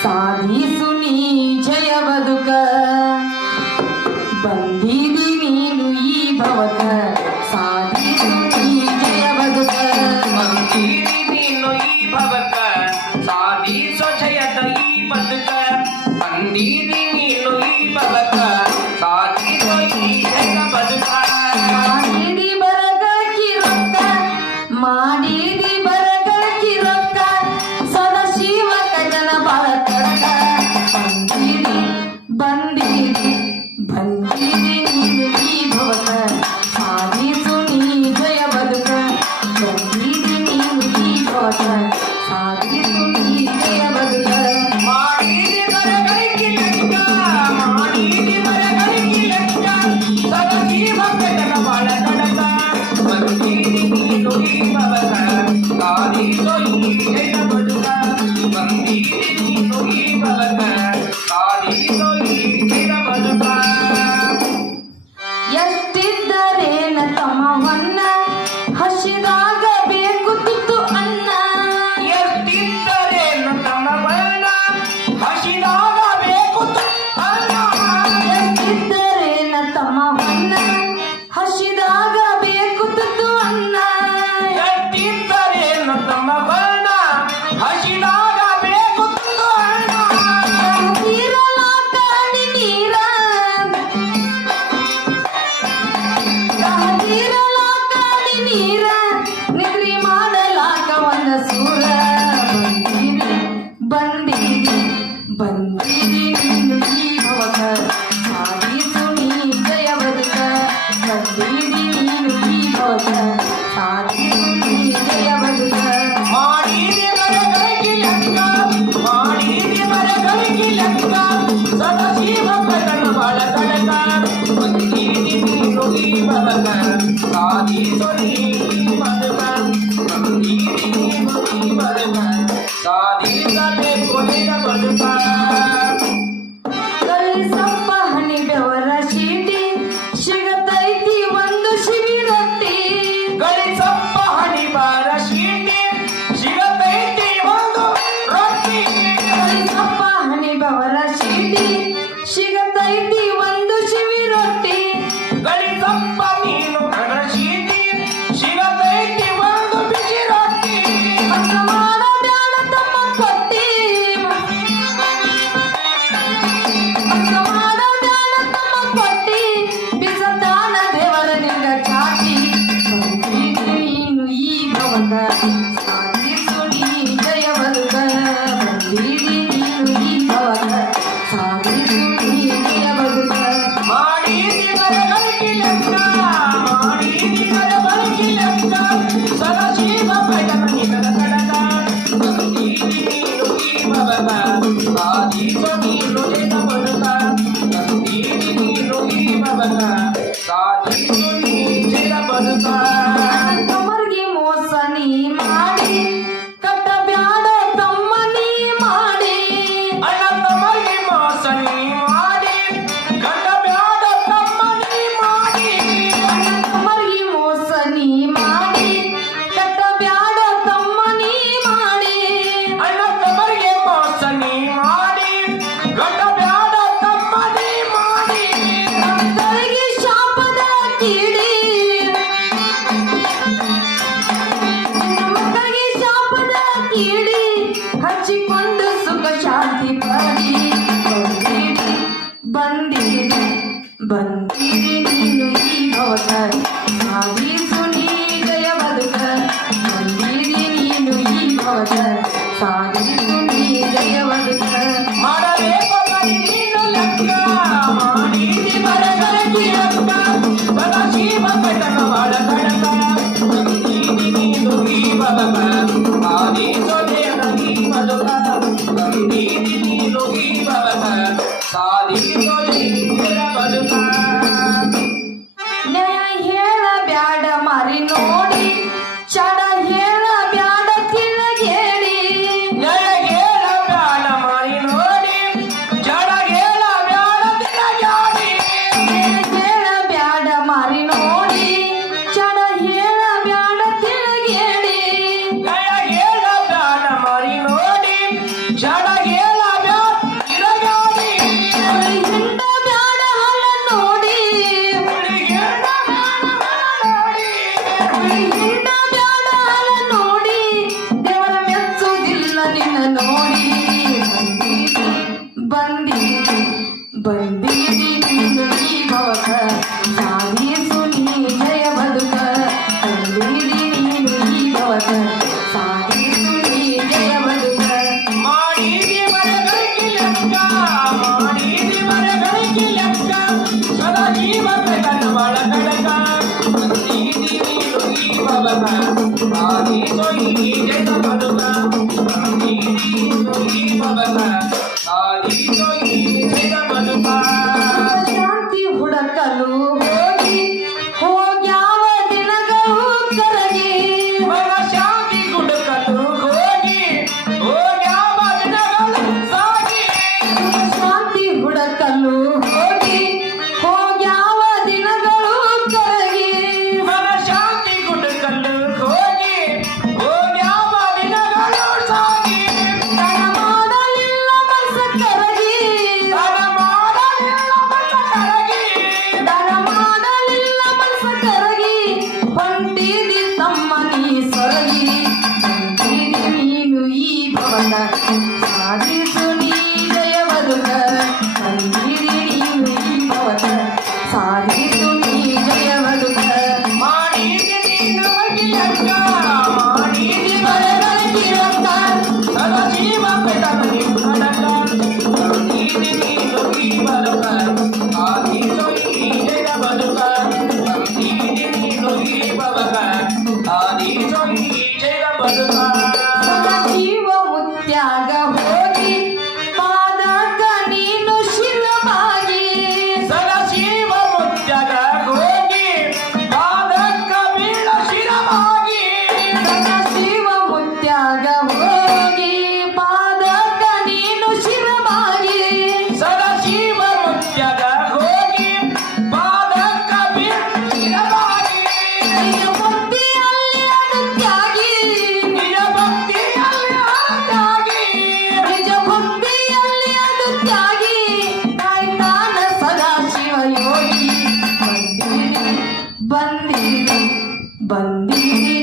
ಸಾಧಿಸು ನೀ ಜಯ ಬದುಕ ಬಂದಿದಿ ನೀನು ಈ ಭವಕ ಸಾಧಿಸು ನೀ ಜಯ ಬದುಕ ಬಂದಿದಿ ನೀನು ಈ ಭವಕ ಸಾಧಿಸು ಜಯದ ಈ ಬದುಕ ಬಂದಿದಿ ನೀನು ಈ ಭವಕ ಸಾಧಿಸು ಈ ಜಯ ಬದುಕ ಮಾಡಿದಿ ಬರಗಾಕಿ ರೊಕ್ಕ ಮಾಡಿದಿ ಬರಗಾಕಿ ರೊಕ್ಕ ಸದಾಶಿವಕ ಜನ ಬಾಳ ತಡಕ ಬಂದಿದಿ ಬಂದಿದಿ ನೀನು ಈ ಭವಕ ಸಾಧಿಸು ನೀ ಜಯ ಬದುಕ ಬಂದಿದಿ ನೀನು ಈ ಭವಕ ಸಾಧಿಸು ನೀ ಜಯ ಬದುಕ ಮಾಡಿದಿ ಬರಗೈಕಿ ಲೆಕ್ಕ ಮಾಡಿದಿ ಬರಗೈಕಿ ಲೆಕ್ಕ ಸದಾಶಿವಕ ಜನ ಬಾಳ ತಡಕ ಬಂದಿದಿ ನೀನು ಈ ಭವಕ ಸಾಧಿಸು ಈ ಜಯ ಬದುಕ ಬಂದಿದಿ ನೀನು ಈ ಭವಕ ಸಾಧಿಸು ಈ ಜಯ ಬದುಕ ಎಷ್ಟಿದ್ದರೇನ ತಮ್ಮವನ್ನ ಹಸಿದಾಗ ಬೇಕು ತುತ್ತು ಅನ್ನ ಎಷ್ಟಿದ್ದರೇನು ತಮ್ಮ ಬಣ್ಣ ಹಸಿದಾಗ ಬೇಕು ಅನ್ನ ಎಷ್ಟಿದ್ದರೇನ ತಮ್ಮವನ್ನ ಹಸಿದಾಗ ಬೇಕು ತುತ್ತು ಅನ್ನ ಎಷ್ಟಿದ್ದರೇನು ತಮ್ಮ ಬಣ್ಣ ಹಸಿದಾಗ ಬೇಕು ಅನ್ನ ನೀರಲಾಕ ಅಡಿ ನೀರ ನೀರಲಾಕ ಅಡಿ ನೀರ ನಿದ್ರಿ ಮಾಡಲಾಕ ಒಂದ ಸೂರ ಬಂದಿದಿ ಬಂದಿದಿ ನೀನು ಈ ಭವಕ ಸಾಧಿಸು ನೀ ಜಯ ಬದುಕ ಬಂದಿದಿ ನೀನು ಈ ಭವಕ ಸಾಧಿಸು ನೀ ಜಯ ಬದುಕ ಮಾಡಿದಿ ಬರಗೈಕಿ ಲೆಕ್ಕ ಮಾಡಿದಿ ಬರಗೈಕಿ ಲೆಕ್ಕ ಸದಾಶಿವಕ ಜನ ಬಾಳ ತಡಕ ಬಂದಿದಿ ನೀನು ಈ ಭವಕ ಸಾಧಿಸು ನೀ ಬದುಕ ಬಂದಿದಿ ನೀನು ಈ ಬದುಕ ಸಾಧಿಸಬೇಕು ನಿಜ ಬದುಕ ಕಲಿಸಪ್ಪ ಹನಿ ಬೆವರ ಶೀಟಿ ಸಿಗತೈತಿ ಒಂದು ಸಿಹಿ ರೊಟ್ಟಿ ಗಳಿಸಪ್ಪ ಹಣಿ ಬಾರ ಶೀಟಿ ಸಿಗತೈತಿ ಒಂದು ರೊಟ್ಟಿ ಕಲಿಸಪ್ಪ ಹನಿ ಬೆವರ ಶೀಟಿ ಸಿಗತೈತಿ ಒಂದು ಸಿಹಿ ರೊಟ್ಟಿ ಗಳಿಸಪ್ಪ ನೀನು ಅದರ ಶೀಟಿ ಸಾಧಿಸು ನೀ ಜಯ ಬದುಕ ಬಂದಿರಿ ನೀನು ಈ ಭವದ ಸಾಧಿಸು ನೀ ಜಯ ಬದುಕ ಮಾಡಬೇಕು ಬರೀ ನೀನು ಲೆಕ್ಕ ಮಾಡಿದಿ ಮರಗಳಿಗೆ ಲೆಕ್ಕ ಸದಾಶಿವ ಕಟಕವಾಡ ಕಡಕ ಬಂದಿದಿ ನೀನು ಈ ಬದುಕ ಸಾಧಿಸು ನೀ ಬದುಕ ಬಂದಿದಿ ನೀನು ಈ ಬದುಕ ಸಾಧಿಸು ನೀ ಬದುಕ ನ್ಯಾಯ ಹೇಳ ಬ್ಯಾಡ ಮಾರಿ ನೋಡಿ ಚಡ ಹೇಳ ಬ್ಯಾಡ ತಿಳಗೇಳಿ ನ್ಯಾಯ ಹೇಳ ಬ್ಯಾಡ ಮಾರಿ ನೋಡಿ ಜಡ ಹೇಳ ಬ್ಯಾಡ ತಿಳಗಾಡಿ ಹೇಳ ಬ್ಯಾಡ ಮಾರಿ ನೋಡಿ ಚಡ ಹೇಳ ಬ್ಯಾಡ ತಿಳಗೇಳಿ ನ್ಯಾಯ ಹೇಳ ಬ್ಯಾಡ ಮಾರಿ ನೋಡಿ ಜಡ ಹೇಳ ಬ್ಯಾಡ ತಿಳಗಾಡಿ ಹಿಂಡ ಬ್ಯಾಡ ಹಲ ನೋಡಿ ಹುಡುಗೇಳ ಬ್ಯಾಡ ನೋಡಿ ಹಿಂಡ ಬ್ಯಾಡ ಹಲ ನೋಡಿ ದೇವರ ಮೆಚ್ಚುವುದಿಲ್ಲ ನಿನ್ನ ನೋಡಿ ಬಂದೀರಿ ಬಂದೀರಿ ನೀನು ಈ ಭವಕ ಸಾಧಿಸು ನೀ ಜಯ ಬದುಕ ಬಂದೀರಿ ನೀನು ಈ ಭವಕ ಸಾಧಿಸು ನೀ ಜಯ ಬದುಕ ಮಾಡಿದಿ ಮರಗಳಿಗೆ ಲೆಕ್ಕ ಮಾಡಿದಿ ಮರಗಳಿಗೆ ಲೆಕ್ಕ ಸದಾ ಜೀವ ಕಟಕವಾಡ ಕಡಕ ಬಂದಿದಿ ನೀನು ಈ ಬದುಕ ಸಾಧಿಸು ಈ ಜಗ ಬದುಕ ಬಂದಿದಿ ನೀನು ಈ ಬದುಕ ಸಾಧಿಸು ಈ ಜಗ ಬದುಕ ಶಾಂತಿ ಹುಡಕಲು ಹೋಗಿ ಹೋಗ್ಯಾವ ದಿನಗಳು ಕರಗಿ ಮನ ಶಾಂತಿ ಹುಡುಕಲು ಹೋಗಿ ಹೋಗ್ಯಾವ ದಿನಗಳು ಸಾಗಿ ಶಾಂತಿ ಹುಡಕಲು ಹೋಗಿ ಹೋಗ್ಯಾವ ದಿನಗಳು ಕರಗಿ ಮನ ಶಾಂತಿ ಹುಡುಕಲು ಹೋಗಿ ಹೋಗ್ಯಾವ ದಿನಗಳು ಸಾಗಿ ತನ ಮಾಡಲಿಲ್ಲ ಮನಸ ಕರಗಿ ತನ ಮಾಡಲಿಲ್ಲ ಮನ ಕರಗಿ ದನ ಮಾಡಲಿಲ್ಲ ಮನಸ ಕರಗಿ ಹೊಂಟಿದಿ ತಮ್ಮ ನೀ ಸೊರಗಿ ಬಂದಿರಿ ನೀನು ಈ ಭವನ ಸಾಧಿಸು ನೀ ಜಯ ಬದುಕ ಬಂದಿರಿ ನೀನು ಈ ಭವನ ಸಾಧಿಸು ನೀ ಜಯ ಬದುಕ ಮಾಡಿದಿ ನೀನು ಲೆಕ್ಕ ಮಾಡಿದಿ ಬರಗಳಿಗೆ ರೊಕ್ಕ ಸದಾ ಜೀವ ಕಟಕನಿ ಕಡಕ ಬಂದಿದಿ ನೀನು ಈ ಬದುಕ ಸಾಧಿಸು ಈ ಜಗ ಬದುಕ ಬಂದಿದಿ ನೀನು ಈ ಬದುಕ ಸಾಧಿಸು ಈ ಜಗ ಬದುಕ ಜೀವ ಮುತ್ಯಾಗ ಹೋಗಿ ಪಾದಕ ನೀನು ಶಿರವಾಗಿ ಸದಾಶಿವ ಮುತ್ಯಗ ಹೋಗಿ ಪಾದಕ್ಕ ಬೀಳ ಶಿರವಾಗಿ ಶಿವ ಮುತ್ಯಾಗ ಹೋಗಿ ಪಾದಕ ನೀನು ಶಿರವಾಗಿ ಸದಾಶಿವ ಮುತ್ಯಗ ಹೋಗಿ ಪಾದಕ್ಕ ಬೀಳ ಶಿರವಾಗಿ ನಿಜ ಭಕ್ತಿಯಲ್ಲಿ ಅಗತ್ಯಾಗಿ ನಿಜ ಭಕ್ತಿಯಲ್ಲಿ ಆಗಿ ನಿಜ ಭಕ್ತಿಯಲ್ಲಿ ಅಗತ್ಯಾಗಿ ಕಾಯ್ತಾನ ಸದಾ ಶಿವ ಯೋಗಿ ಬಂದಿರಿ ಬಂದಿರಿ ಬಂದಿರಿ